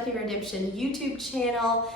Reflecting Redemption YouTube channel.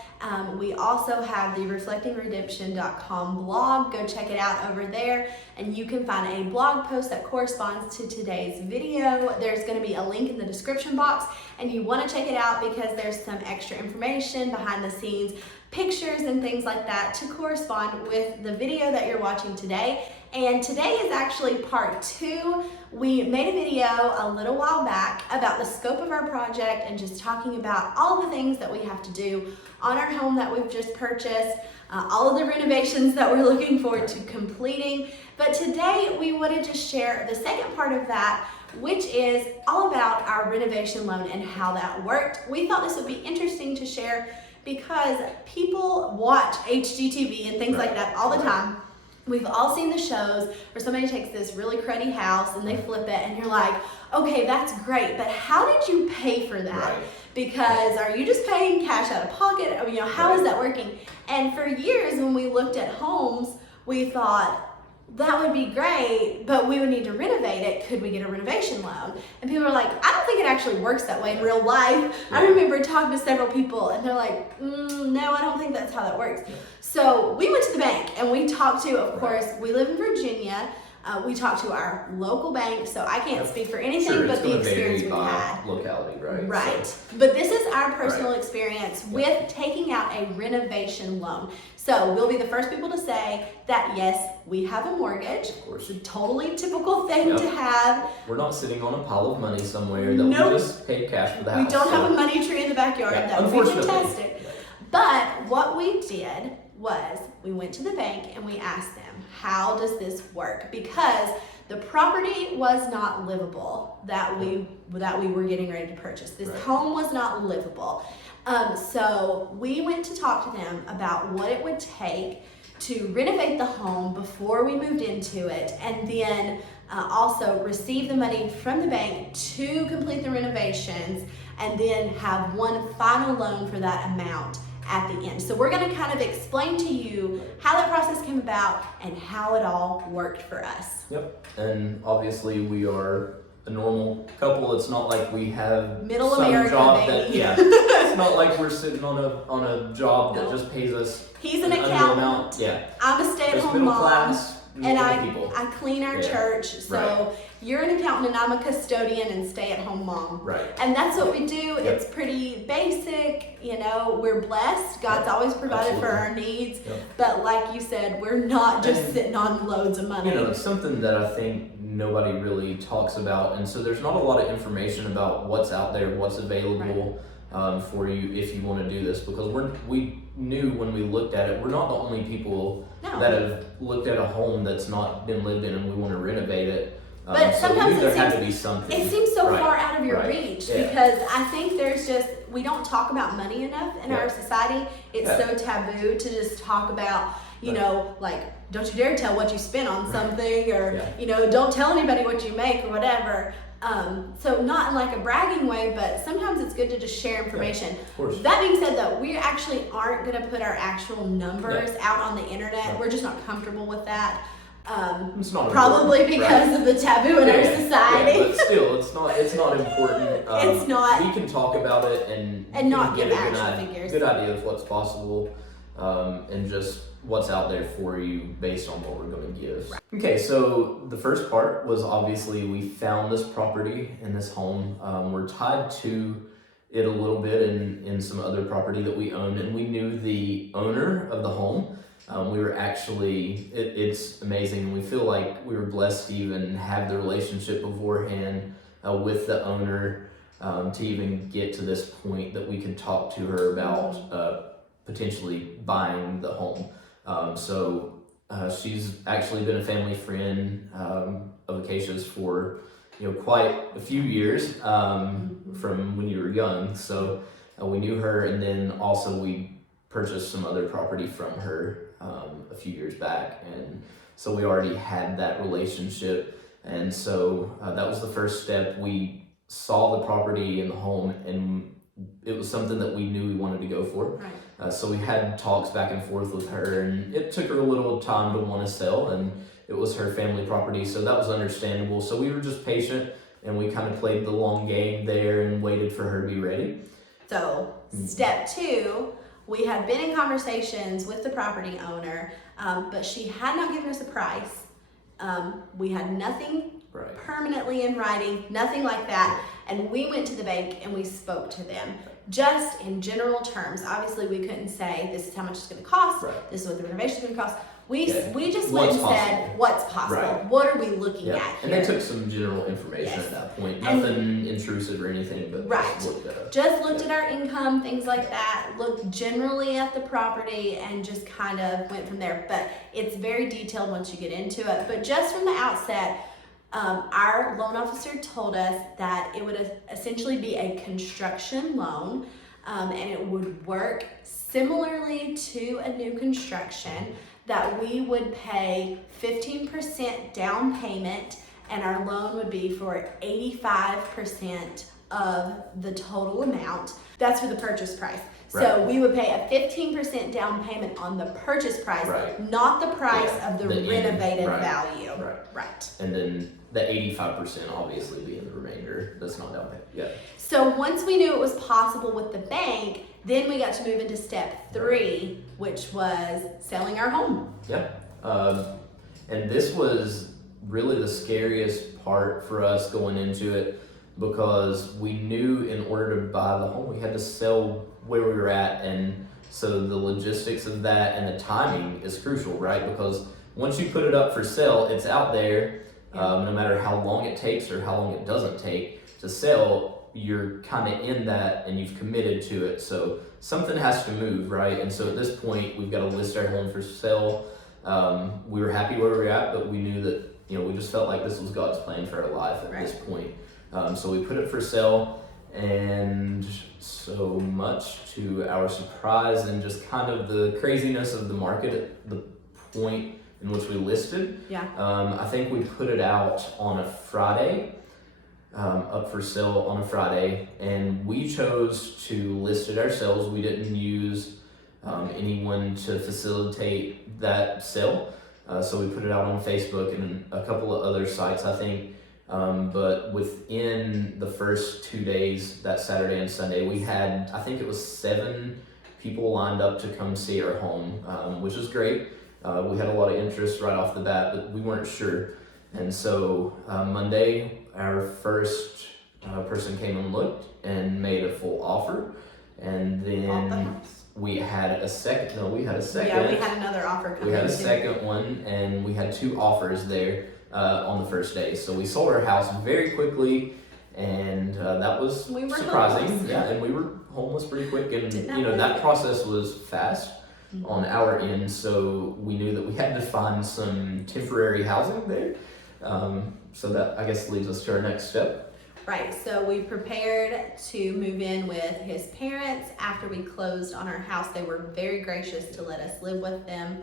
We also have the reflectingredemption.com blog. Go check it out over there, and you can find a blog post that corresponds to today's video. There's going to be a link in the description box, and you want to check it out because there's some extra information, behind the scenes pictures and things like that to correspond with the video that you're watching today. And today is actually part 2. We made a video a little while back about the scope of our project and just talking about all the things that we have to do on our home that we've just purchased, all of the renovations that we're looking forward to completing. But today we wanted to share the second part of that, which is all about our renovation loan and how that worked. We thought this would be interesting to share because people watch HGTV and things like that all the time. We've all seen the shows where somebody takes this really cruddy house and they flip it, and you're like, okay, that's great, but how did you pay for that? Right. Because are you just paying cash out of pocket? Or, how is that working? And for years when we looked at homes, we thought, that would be great, but we would need to renovate it. Could we get a renovation loan? And people are like, I don't think it actually works that way in real life. I remember talking to several people and they're like, no, I don't think that's how that works. So we went to the bank and we talked to, of course, we live in Virginia. We talked to our local bank, so I can't speak for anything but the experience we've had. Locality, right? Right. So, but this is our personal experience with taking out a renovation loan. So we'll be the first people to say that yes, we have a mortgage. Of course. It's a totally typical thing to have. We're not sitting on a pile of money somewhere that we just paid cash for the house. We don't have a money tree in the backyard. That would be fantastic. But what we did was we went to the bank and we asked them, how does this work? Because the property was not livable that we were getting ready to purchase. This home was not livable. So we went to talk to them about what it would take to renovate the home before we moved into it, and then also receive the money from the bank to complete the renovations, and then have one final loan for that amount at the end. So we're going to kind of explain to you how that process came about and how it all worked for us. Yep. And obviously we are a normal couple. It's not like we have Middle some America, job baby. It's not like we're sitting on a job that just pays us. He's an accountant. Amount. Yeah. I'm a stay-at-home middle mom. class, And people. I clean our church, so you're an accountant and I'm a custodian and stay-at-home mom. Right. And that's what we do. It's pretty basic, we're blessed. God's always provided for our needs. But like you said, we're not just sitting on loads of money. It's something that I think nobody really talks about, and so there's not a lot of information about what's out there, what's available for you if you want to do this, because we knew when we looked at it, we're not the only people that have looked at a home that's not been lived in and we want to renovate it. But sometimes there had to be something. It seems so far out of your reach because I think we don't talk about money enough in our society. It's so taboo to just talk about, like, don't you dare tell what you spent on something, or, don't tell anybody what you make or whatever. So not in like a bragging way, but sometimes it's good to just share information. Of course. That being said, though, we actually aren't going to put our actual numbers out on the internet. We're just not comfortable with that. It's not probably because of the taboo in our society. But still, it's not important. It's not. We can talk about it and not get give a actual figures. Good idea of what's possible, and just what's out there for you based on what we're going to give. Right. Okay, so the first part was obviously we found this property in this home. We're tied to it a little bit in some other property that we owned, and we knew the owner of the home. We were actually, it's amazing. We feel like we were blessed to even have the relationship beforehand with the owner, to even get to this point that we could talk to her about potentially buying the home. So she's actually been a family friend of Acacia's for quite a few years, from when you were young. So we knew her, and then also we purchased some other property from her a few years back, and so we already had that relationship. And so that was the first step. We saw the property in the home, and it was something that we knew we wanted to go for. Right. So we had talks back and forth with her, and it took her a little time to want to sell, and it was her family property, so that was understandable. So we were just patient, and we kind of played the long game there and waited for her to be ready. So step 2, we had been in conversations with the property owner, but she had not given us a price. We had nothing permanently in writing, nothing like that. And we went to the bank and we spoke to them just in general terms. Obviously, we couldn't say this is how much it's going to cost. This is what the renovation is going to cost. We just went and said, what's possible? What are we looking at here? And they took some general information at that point. Nothing intrusive or anything, but just looked at our income, things like that, looked generally at the property and just kind of went from there. But it's very detailed once you get into it. But just from the outset, our loan officer told us that it would essentially be a construction loan, and it would work similarly to a new construction, that we would pay 15% down payment and our loan would be for 85% of the total amount. That's for the purchase price. So we would pay a 15% down payment on the purchase price, not the price of the renovated value. And then the 85% obviously being the remainder. That's not down payment. So once we knew it was possible with the bank, then we got to move into step 3, which was selling our home. And this was really the scariest part for us going into it, because we knew in order to buy the home, we had to sell where we were at. And so the logistics of that and the timing is crucial, right? Because once you put it up for sale, it's out there. No matter how long it takes or how long it doesn't take to sell, you're kind of in that and you've committed to it. So something has to move, right? And so at this point, we've got to list our home for sale. We were happy where we were at, but we knew that, we just felt like this was God's plan for our life at this point. So we put it for sale, and so much to our surprise and just kind of the craziness of the market at the point in which we listed. I think we put it out on a Friday, up for sale on a Friday, and we chose to list it ourselves. We didn't use anyone to facilitate that sale. So we put it out on Facebook and a couple of other sites, I think. But within the first 2 days, that Saturday and Sunday, we had, I think it was 7 people lined up to come see our home, which is great. We had a lot of interest right off the bat, but we weren't sure. And so Monday, our first person came and looked and made a full offer. And then we had a second. Yeah, we had another offer coming. We had a second one, and we had 2 offers there on the first day. So we sold our house very quickly, and that was surprising. Homeless. And we were homeless pretty quick, and that process was fast on our end. So we knew that we had to find some temporary housing there. So that, I guess, leads us to our next step. Right, so we prepared to move in with his parents. After we closed on our house, they were very gracious to let us live with them.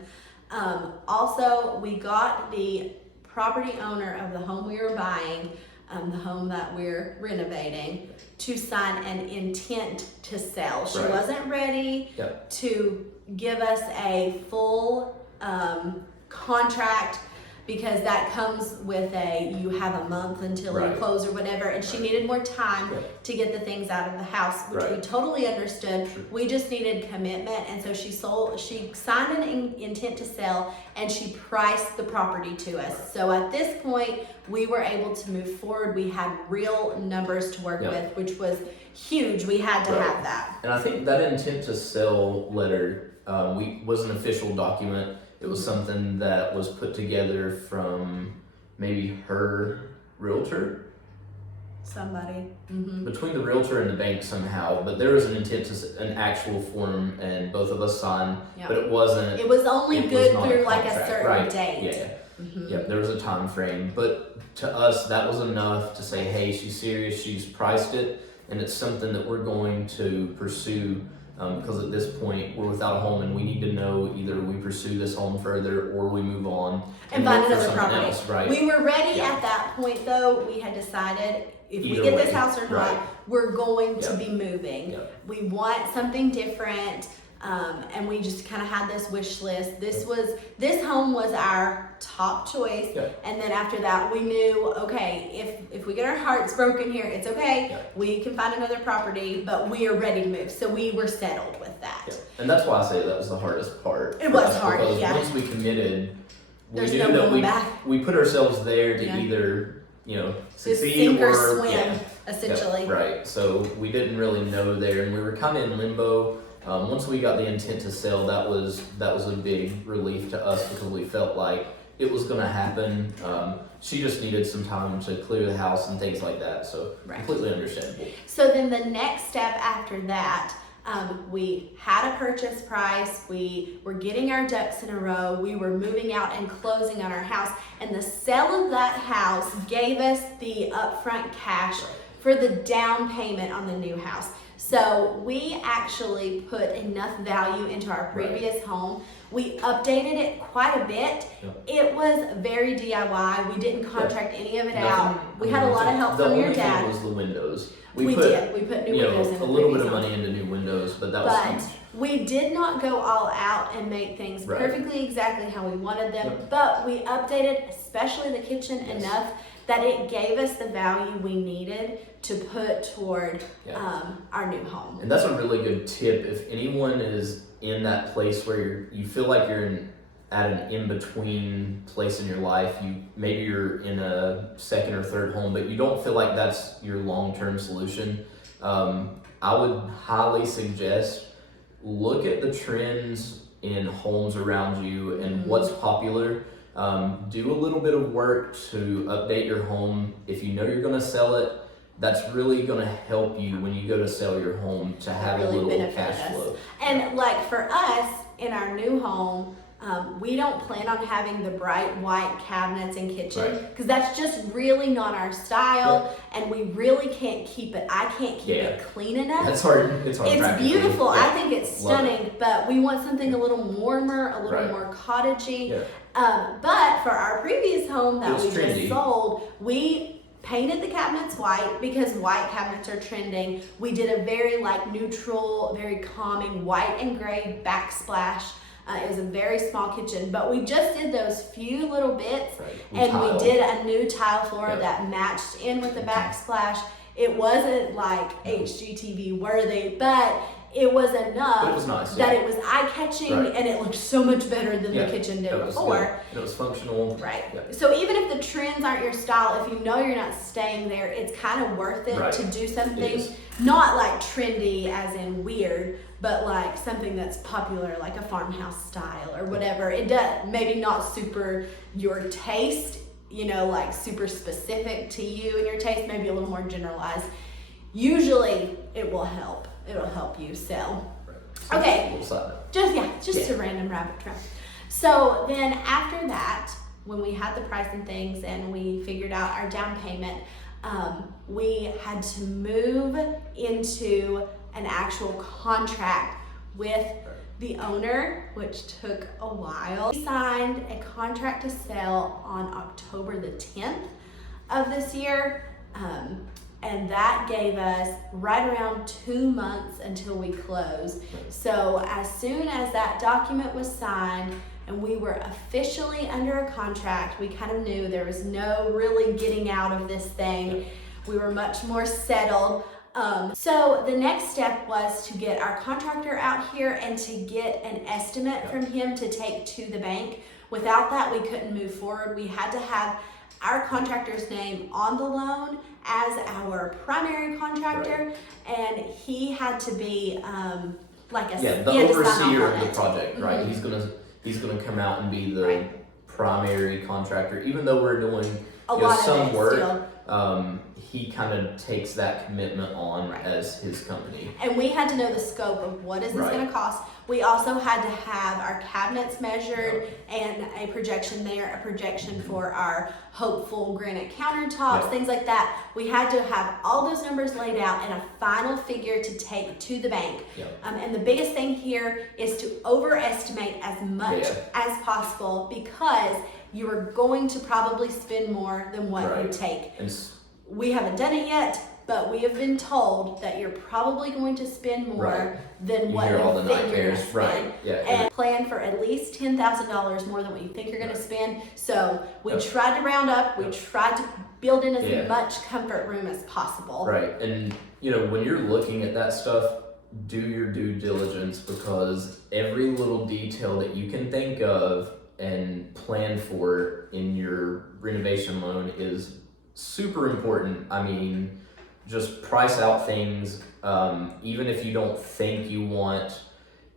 Also, we got the property owner of the home we were buying, the home that we're renovating, to sign an intent to sell. She wasn't ready to give us a full contract, because that comes with you have a month until you close or whatever, and she needed more time to get the things out of the house, which we totally understood. We just needed commitment, and so she signed an intent to sell, and she priced the property to us. So at this point, we were able to move forward. We had real numbers to work with, which was huge. We had to have that. And I think that intent to sell letter was an official document. It was something that was put together from maybe her realtor. Somebody. Between the realtor and the bank somehow, but there was an intent to an actual form, and both of us signed, but it wasn't. It was only good through like a certain date. There was a time frame, but to us that was enough to say, hey, she's serious, she's priced it, and it's something that we're going to pursue. Because at this point we're without a home, and we need to know either we pursue this home further or we move on and find another property. We were ready at that point, though. We had decided if we get this house or not, we're going to be moving. We want something different. And we just kind of had this wish list. This home was our top choice. Yeah. And then after that, we knew, okay, if we get our hearts broken here, it's okay. Yeah. We can find another property, but we are ready to move. So we were settled with that. Yeah. And that's why I say that was the hardest part. It was hard, because yeah. once we committed, There's we no knew that going back. we put ourselves there to Yeah. either, Just succeed sink or or swim, yeah. essentially. Yep, right. So we didn't really know there, and we were kind of in limbo. Once we got the intent to sell, that was a big relief to us because we felt like it was going to happen. She just needed some time to clear the house and things like that. So Right. completely understandable. So then the next step after that, we had a purchase price, we were getting our ducks in a row, we were moving out and closing on our house, and the sale of that house gave us the upfront cash for the down payment on the new house. So we actually put enough value into our previous home. We updated it quite a bit. Yep. It was very DIY. We didn't contract any of it out. We Nothing- had a lot of help the from your only thing dad. was the windows. We did. We put new windows in a the little bit previous of home. money into new windows, but that was But huge. we did not go all out and make things Right. perfectly exactly how we wanted them, Yep. but we updated, especially the kitchen, Yes. enough that it gave us the value we needed to put toward Yeah. our new home. And that's a really good tip. If anyone is in that place where you feel like you're at an in-between place in your life, maybe you're in a second or third home, but you don't feel like that's your long-term solution, I would highly suggest look at the trends in homes around you and what's popular. Do a little bit of work to update your home. If you know you're going to sell it, that's really going to help you when you go to sell your home to have Really a little benefit cash us. flow. And like for us in our new home, we don't plan on having the bright white cabinets and kitchen Right. because that's just really not our style, and we really can't keep it. I can't keep Yeah. it clean enough. It's hard. It's It's beautiful. Yeah. I think it's Love stunning, but we want something a little warmer, a little Right. more cottagey. Yeah. But for our previous home that It was we trendy. just sold, we painted the cabinets white because white cabinets are trending. We did a very neutral, very calming white and gray backsplash. It was a very small kitchen, but we just did those few little bits, Right. and Tile. we did a new tile floor Yeah. that matched in with the backsplash. It wasn't HGTV worthy, but it was enough But it was nice. that Yeah. it was eye-catching, Right. and it looked so much better than Yeah, the kitchen did That was before. good. And it was functional. Right. Yeah. So even if the trends aren't your style, if you know you're not staying there, it's kind of worth it Right. to do It something is. not trendy as in weird, but something that's popular, like a farmhouse style or whatever. It does maybe not super your taste, super specific to you and your taste, maybe a little more generalized. Usually it will help. It'll help you sell. Right. So Okay. a little side note. Just a random rabbit trail. So then after that, when we had the price and things and we figured out our down payment, we had to move into an actual contract with the owner, which took a while. We signed a contract to sell on October the 10th of this year. And that gave us right around 2 months until we closed. So as soon as that document was signed and we were officially under a contract, we kind of knew there was no really getting out of this thing. We were much more settled. So the next step was to get our contractor out here and to get an estimate from him to take to the bank. Without that, we couldn't move forward. We had to have our contractor's name on the loan as our primary contractor, and he had to be The he had to sign overseer off of on the it. project, right? Mhm. He's gonna come out and be the Right. primary contractor, even though we're doing A lot of some it work. still. He kind of takes that commitment on Right. as his company. And we had to know the scope of what is this Right. going to cost. We also had to have our cabinets measured and a projection there, a projection for our hopeful granite countertops, Yeah. things like that. We had to have all those numbers laid out and a final figure to take to the bank. Yeah. And the biggest thing here is to overestimate as much as possible, because you are going to probably spend more than what you Right. take. And We haven't done it yet, but we have been told that you're probably going to spend more Right. than You what hear you all the think you're going to nightmares, spend. right? Yeah. And plan for at least $10,000 more than what you think you're going Right. to spend. So we Yep. tried to round up. We Yep. tried to build in as Yeah. much comfort room as possible. Right. And when you're looking at that stuff, do your due diligence, because every little detail that you can think of and plan for in your renovation loan is super important. I mean, just price out things, even if you don't think you want,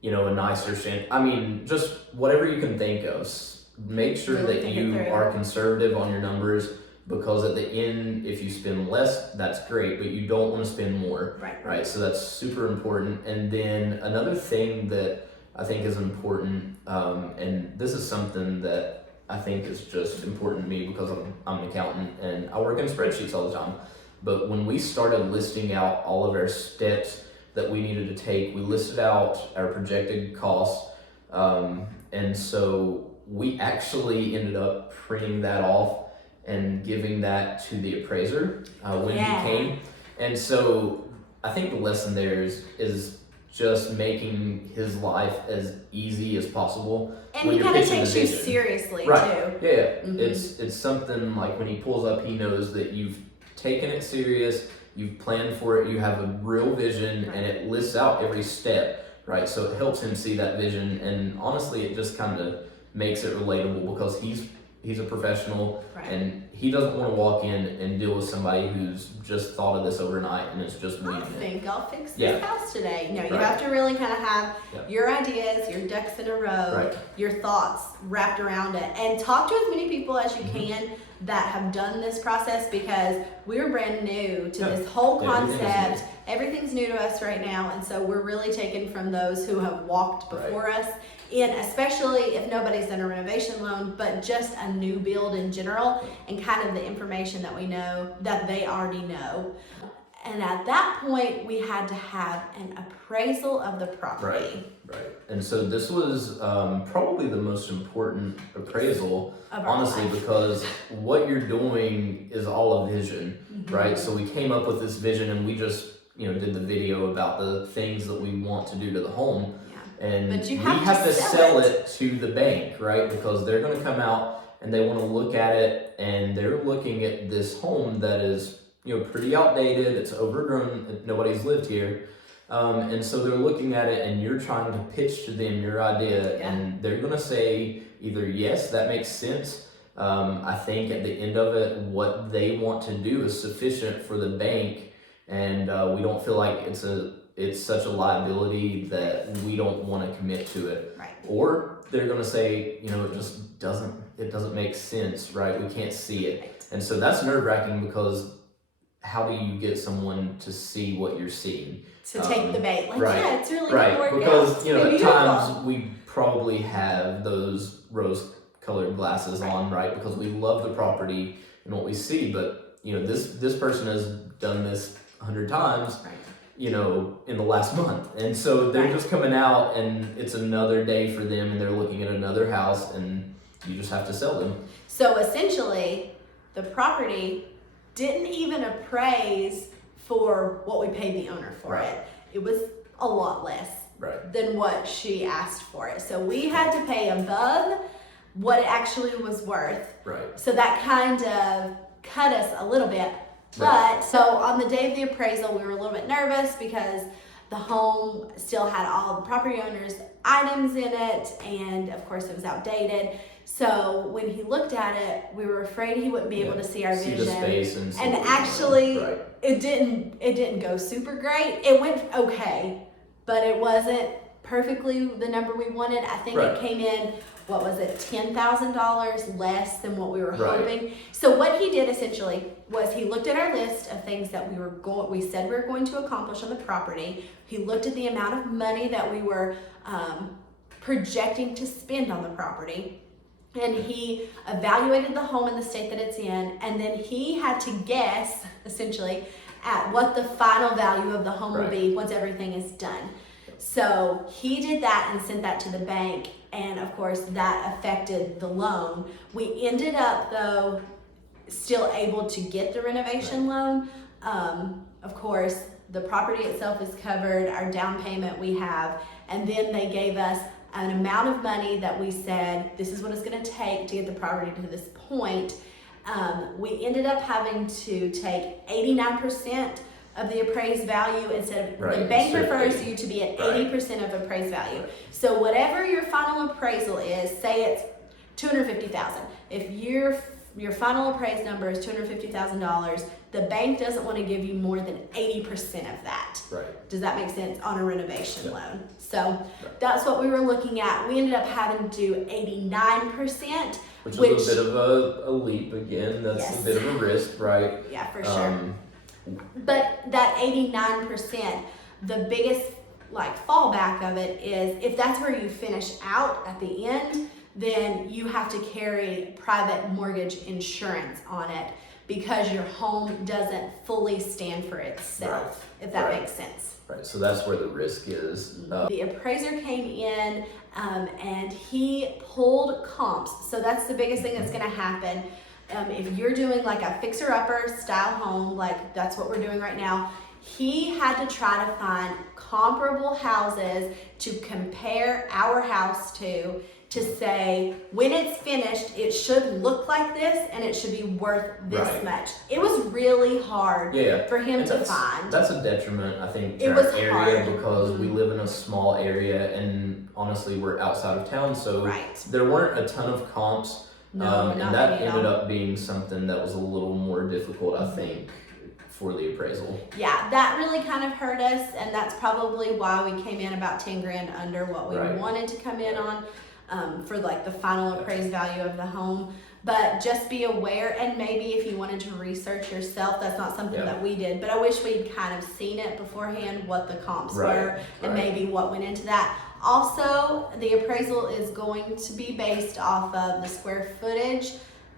a nicer stand. I mean, just whatever you can think of. Make sure Really that think it you through. are conservative on your numbers, because at the end, if you spend less, that's great, but you don't want to spend more. Right. So that's super important. And then another thing that I think is important, and this is something that I think is just important to me because I'm an accountant and I work in spreadsheets all the time. But when we started listing out all of our steps that we needed to take, we listed out our projected costs. And so we actually ended up printing that off and giving that to the appraiser when he came. And so I think the lesson there is just making his life as easy as possible. And he kind of takes you seriously, right. too. Yeah. Mm-hmm. It's something like when he pulls up, he knows that you've taken it serious, you've planned for it, you have a real vision, and it lists out every step, right? So it helps him see that vision, and honestly, it just kind of makes it relatable because he's a professional, and he doesn't want to walk in and deal with somebody who's just thought of this overnight and it's just winging it. I think I'll fix this house today. No, you have to really kind of have your ideas, your ducks in a row, your thoughts wrapped around it, and talk to as many people as you can that have done this process, because we're brand new to this whole concept. Everything's new to us right now, and so we're really taken from those who have walked before us. And especially if nobody's done a renovation loan, but just a new build in general, and kind of the information that we know that they already know. And at that point, we had to have an appraisal of the property. Right. And so this was probably the most important appraisal, honestly, because what you're doing is all a vision, right? So we came up with this vision, and we just did the video about the things that we want to do to the home. And but you we have to sell it to the bank, right? Because they're going to come out and they want to look at it, and they're looking at this home that is, pretty outdated. It's overgrown. Nobody's lived here. And so they're looking at it, and you're trying to pitch to them your idea, and they're going to say either, yes, that makes sense. I think at the end of it, what they want to do is sufficient for the bank, and we don't feel like it's such a liability that we don't want to commit to it. Right. Or they're going to say, it just doesn't make sense, right? We can't see it. Right. And so that's nerve-wracking, because how do you get someone to see what you're seeing? To take the bait. Like, it's really right. going to work Because, out. At times we probably have those rose-colored glasses on, right? Because we love the property and what we see, but, this person has done this 100 times. Right. In the last month. And so they're just coming out, and it's another day for them, and they're looking at another house, and you just have to sell them. So essentially, the property didn't even appraise for what we paid the owner for it. It was a lot less than what she asked for it. So we had to pay above what it actually was worth. Right. So that kind of cut us a little bit. But so on the day of the appraisal, we were a little bit nervous because the home still had all the property owner's items in it, and of course it was outdated. So when he looked at it, we were afraid he wouldn't be able to see our vision. The space and actually, it didn't go super great. It went okay, but it wasn't perfectly the number we wanted. I think it came in, what was it, $10,000 less than what we were hoping. So what he did essentially was he looked at our list of things that we said we were going to accomplish on the property. He looked at the amount of money that we were projecting to spend on the property, and he evaluated the home in the state that it's in, and then he had to guess essentially at what the final value of the home will be once everything is done. So he did that and sent that to the bank, and of course that affected the loan. We ended up though still able to get the renovation loan. of course, the property itself is covered, our down payment we have, and then they gave us an amount of money that we said, this is what it's gonna take to get the property to this point. We ended up having to take 89% of the appraised value instead of, the bank refers you to be at 80% of appraised value. So whatever your final appraisal is, say it's $250,000. If your final appraised number is $250,000, the bank doesn't want to give you more than 80% of that. Right. Does that make sense on a renovation loan? So that's what we were looking at. We ended up having to do 89%. Which is a bit of a leap again. That's a bit of a risk, right? Yeah, for sure. But that 89%, the biggest fallback of it is if that's where you finish out at the end, then you have to carry private mortgage insurance on it because your home doesn't fully stand for itself, if that makes sense. Right, so that's where the risk is. The appraiser came in and he pulled comps. So that's the biggest thing that's gonna happen. If you're doing like a fixer-upper style home, like that's what we're doing right now, he had to try to find comparable houses to compare our house to say, when it's finished, it should look like this and it should be worth this much. It was really hard for him to find. That's a detriment, I think, to our area because we live in a small area and honestly, we're outside of town, so there weren't a ton of comps. And that ended up being something that was a little more difficult, I think, for the appraisal. Yeah, that really kind of hurt us, and that's probably why we came in about 10 grand under what we wanted to come in on for like the final appraised value of the home. But just be aware, and maybe if you wanted to research yourself, that's not something that we did, but I wish we'd kind of seen it beforehand, what the comps were, and maybe what went into that. Also, the appraisal is going to be based off of the square footage,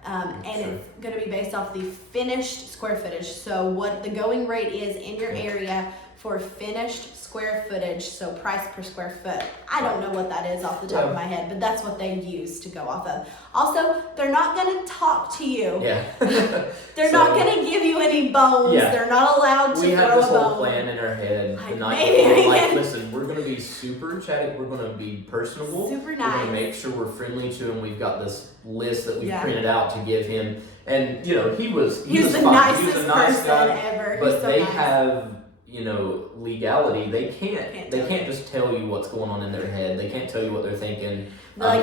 and it's going to be based off the finished square footage. So what the going rate is in your area for finished square footage, so price per square foot. I don't know what that is off the top of my head, but that's what they use to go off of. Also, they're not going to talk to you. They're not going to give you any bones. They're not allowed to throw a bone. We had this whole plan in our head the night before. Like, listen, we're going to be super chatty. We're going to be personable. Super nice. We're going to make sure we're friendly to him. We've got this list that we printed out to give him. And, you know, he was the fine. nicest He was a nice person guy, ever. but they have, you know, legality. They can't just tell you what's going on in their head. They can't tell you what they're thinking.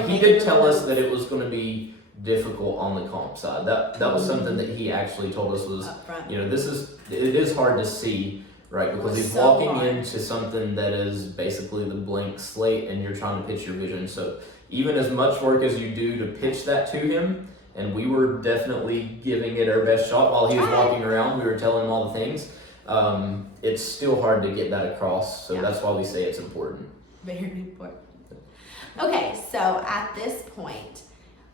He did tell us that it was going to be difficult on the comp side. That was something that he actually told us was, you know, it is hard to see, right? Because he's walking into something that is basically the blank slate and you're trying to pitch your vision. So even as much work as you do to pitch that to him, and we were definitely giving it our best shot while he was walking around, we were telling him all the things. It's still hard to get that across, so that's why we say it's important. Very important. Okay, so at this point,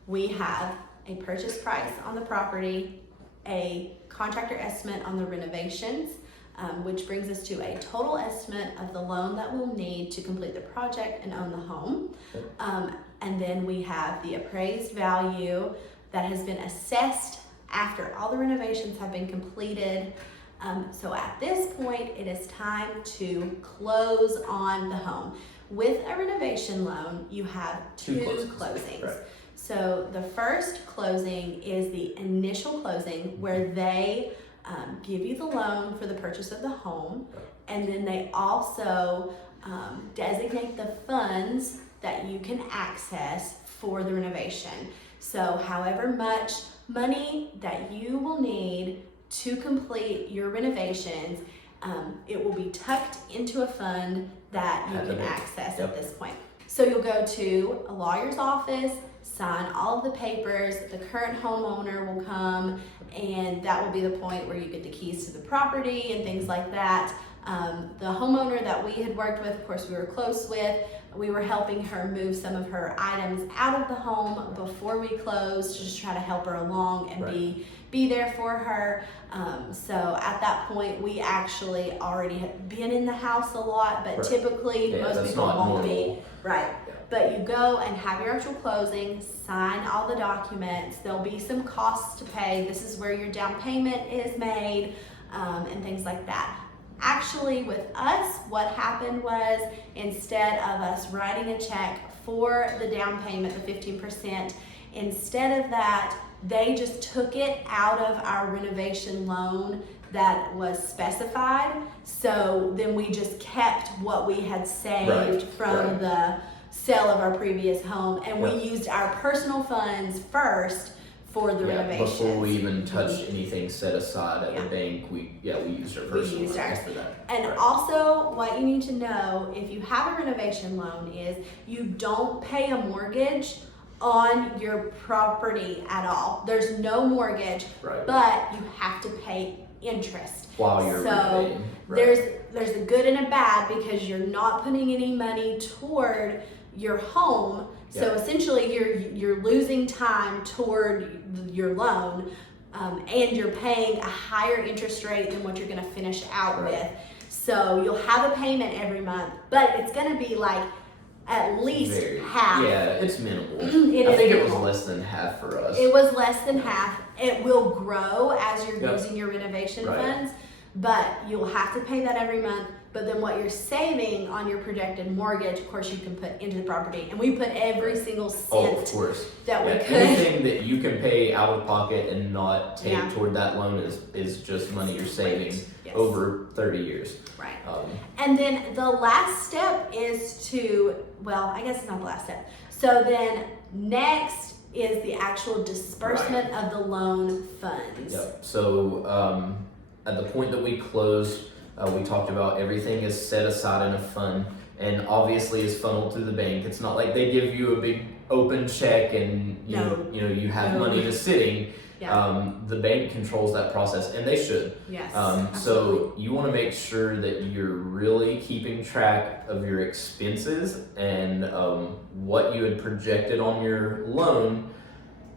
we have a purchase price on the property, a contractor estimate on the renovations, which brings us to a total estimate of the loan that we'll need to complete the project and own the home. And then we have the appraised value that has been assessed after all the renovations have been completed. So at this point, it is time to close on the home. With a renovation loan, you have two closings. So the first closing is the initial closing where they give you the loan for the purchase of the home, and then they also designate the funds that you can access for the renovation. So however much money that you will need to complete your renovations, it will be tucked into a fund that you can access at this point. So you'll go to a lawyer's office, sign all of the papers, the current homeowner will come, and that will be the point where you get the keys to the property and things like that. The homeowner that we had worked with, of course we were close with, we were helping her move some of her items out of the home before we closed to just try to help her along and be there for her. So at that point, we actually already had been in the house a lot, but typically most people won't be. But you go and have your actual closing, sign all the documents. There'll be some costs to pay. This is where your down payment is made. and things like that. Actually, with us, what happened was instead of us writing a check for the down payment, the 15%, instead of that, they just took it out of our renovation loan that was specified. So then we just kept what we had saved from the sale of our previous home, and we used our personal funds first for the renovation. Before we even touched anything set aside at the bank, we used our personal funds for that. And also, what you need to know if you have a renovation loan is you don't pay a mortgage on your property at all. There's no mortgage, but you have to pay interest while you're renovating. There's a good and a bad, because you're not putting any money toward your home. So essentially you're losing time toward your loan, and you're paying a higher interest rate than what you're going to finish out with. So you'll have a payment every month, but it's going to be like at least half. Yeah, it's minimal. I think it was less than half for us. It was less than half. It will grow as you're using your renovation funds, but you'll have to pay that every month. But then what you're saving on your projected mortgage, of course, you can put into the property. And we put every single cent that we could. Anything that you can pay out of pocket and not take toward that loan is just money you're saving over 30 years. Right. And then the last step is to, I guess it's not the last step. So then next is the actual disbursement of the loan funds. So at the point that we closed, we talked about everything is set aside in a fund, and obviously is funneled through the bank. It's not like they give you a big open check and you have money just sitting. The bank controls that process, and they should. Yes. So you want to make sure that you're really keeping track of your expenses and what you had projected on your loan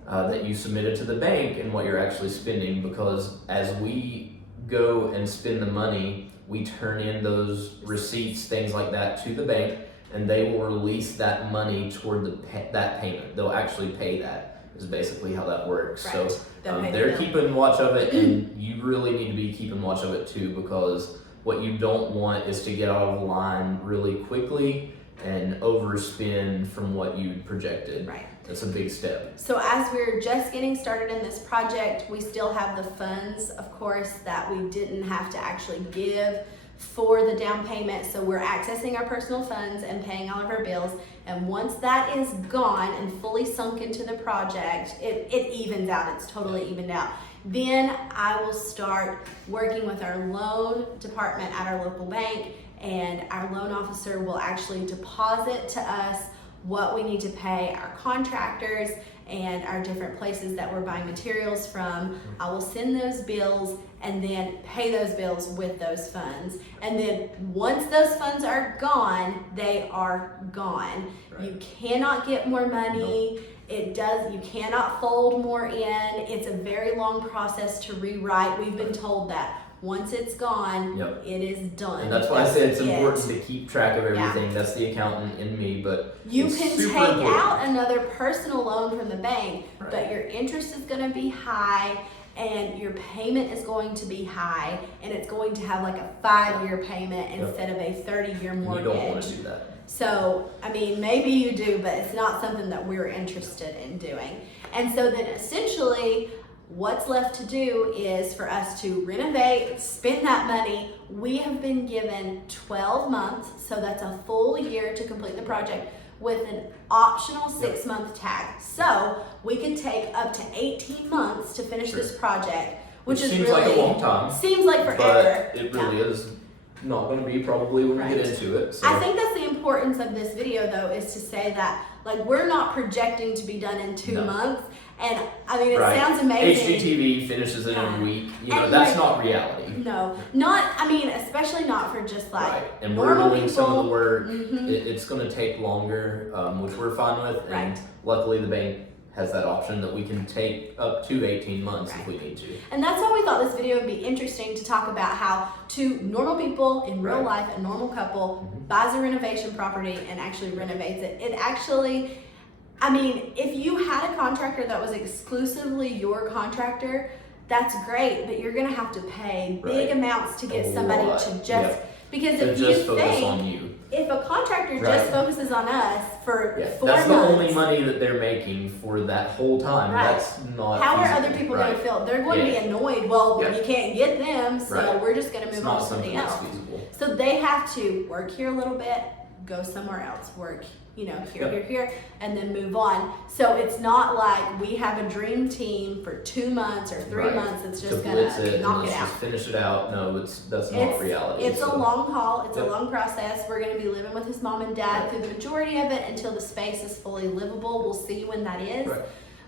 that you submitted to the bank and what you're actually spending, because as we go and spend the money, we turn in those receipts, things like that, to the bank, and they will release that money toward that payment. They'll actually pay that, is basically how that works. So they're keeping watch of it, and you really need to be keeping watch of it too, because what you don't want is to get out of line really quickly and overspend from what you projected. Right. That's a big step. So as we're just getting started in this project, we still have the funds, of course, that we didn't have to actually give for the down payment. So we're accessing our personal funds and paying all of our bills. And once that is gone and fully sunk into the project, it evens out. It's totally evened out. Then I will start working with our loan department at our local bank, and our loan officer will actually deposit to us what we need to pay our contractors and our different places that we're buying materials from. I will send those bills and then pay those bills with those funds. And then once those funds are gone, they are gone. You cannot get more money. You cannot fold more in. It's a very long process to rewrite. We've been told that. Once it's gone, it is done. And that's why I said it's important to keep track of everything. That's the accountant in me, but you can take out another personal loan from the bank, but your interest is going to be high, and your payment is going to be high, and it's going to have like a 5-year payment instead of a 30-year mortgage. You don't want to do that. So, I mean, maybe you do, but it's not something that we're interested in doing. And so then essentially, what's left to do is for us to renovate, spend that money. We have been given 12 months, so that's a full year to complete the project, with an optional 6-month tag. So we could take up to 18 months to finish this project, which is seems really, like a long time. Seems like forever. But it really is not going to be probably when we get into it. So. I think that's the importance of this video, though, is to say that we're not projecting to be done in 2 months. And I mean, it sounds amazing. HGTV finishes in a week. That's not reality. No, especially not for just And normal we're doing people. some of the work. It's going to take longer, which we're fine with. And luckily, the bank has that option that we can take up to 18 months if we need to. And that's why we thought this video would be interesting to talk about how two normal people in real life, a normal couple, buys a renovation property and actually renovates it. It actually, if you had a contractor that was exclusively your contractor, that's great, but you're gonna have to pay big Right. amounts to get A somebody lot. to just, Yep. because To if you just focus think, on you. if a contractor Right. just focuses on us for Yeah, 4 that's months. the only money that they're making for that whole time. Right. That's not How are feasible. other people Right. going to feel? They're going to Yeah. be annoyed. Well, Yeah. you can't get them, so Right. we're just going to It's move on not to something something else. that's feasible. So they have to work here a little bit, go somewhere else, work, here, Yep. here, and then move on. So it's not like we have a dream team for 2 months or 3 Right. months that's To just going blitz to it and knock let's it out. just finish it out. No, that's not reality. It's a so. long haul. It's Yep. a long process. We're going to be living with his mom and dad through the majority of it until the space is fully livable. We'll see when that is. Right.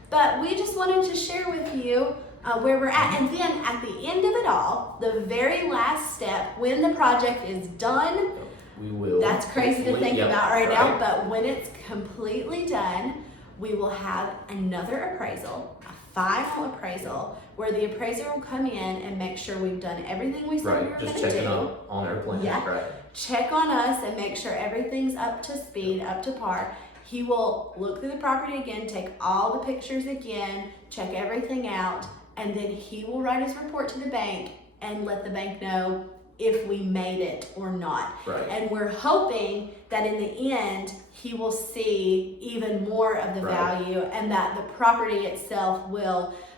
But we just wanted to share with you where we're at. And then at the end of it all, the very last step, when the project is done, We will. that's crazy to think Yep. about right now, but when it's completely done, we will have another appraisal, a final appraisal, where the appraiser will come in and make sure we've done everything we said we were Right. going Just to checking do. up on our plan. Yeah. Right. Check on us and make sure everything's up to speed, up to par. He will look through the property again, take all the pictures again, check everything out, and then he will write his report to the bank and let the bank know if we made it or not. Right. And we're hoping that in the end, he will see even more of the Right. value and that the property itself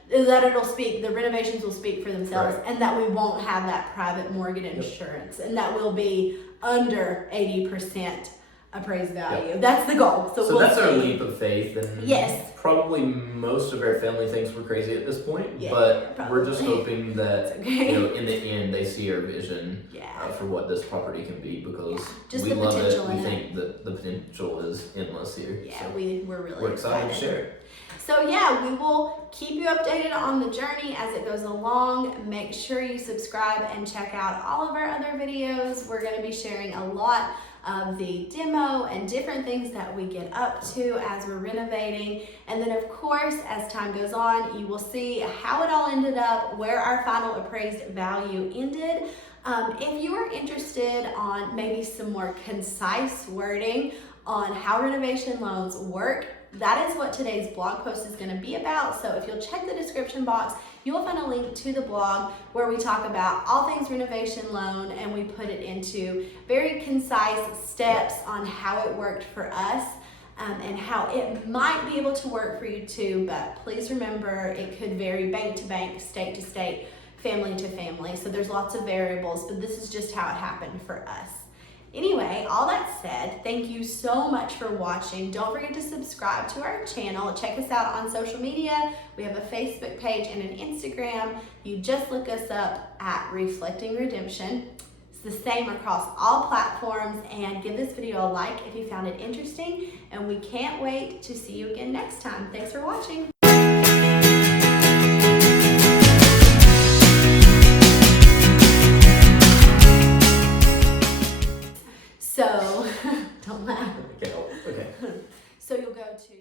that it'll speak, the renovations will speak for themselves, Right. and that we won't have that private mortgage insurance, and that will be under 80% appraised value. That's the goal. So we'll that's our see. leap of faith, and Yes. probably most of our family thinks we're crazy at this point, Yeah, but we're just probably. hoping that It's okay. in the end they see our vision Yeah. for what this property can be, because Just we the love potential it. We in it. think that the potential is endless here. Yeah, so we're really we're excited to share it. So yeah, we will keep you updated on the journey as it goes along. Make sure you subscribe and check out all of our other videos. We're going to be sharing a lot of the demo and different things that we get up to as we're renovating. And then of course, as time goes on, you will see how it all ended up, where our final appraised value ended. If you are interested on maybe some more concise wording on how renovation loans work, that is what today's blog post is going to be about. So if you'll check the description box, you will find a link to the blog where we talk about all things renovation loan, and we put it into very concise steps on how it worked for us and how it might be able to work for you too. But please remember, it could vary bank to bank, state to state, family to family. So there's lots of variables, but this is just how it happened for us. Anyway, all that said, thank you so much for watching. Don't forget to subscribe to our channel. Check us out on social media. We have a Facebook page and an Instagram. You just look us up at Reflecting Redemption. It's the same across all platforms, and give this video a like if you found it interesting, and we can't wait to see you again next time. Thanks for watching. So, don't laugh. Okay. So you'll go to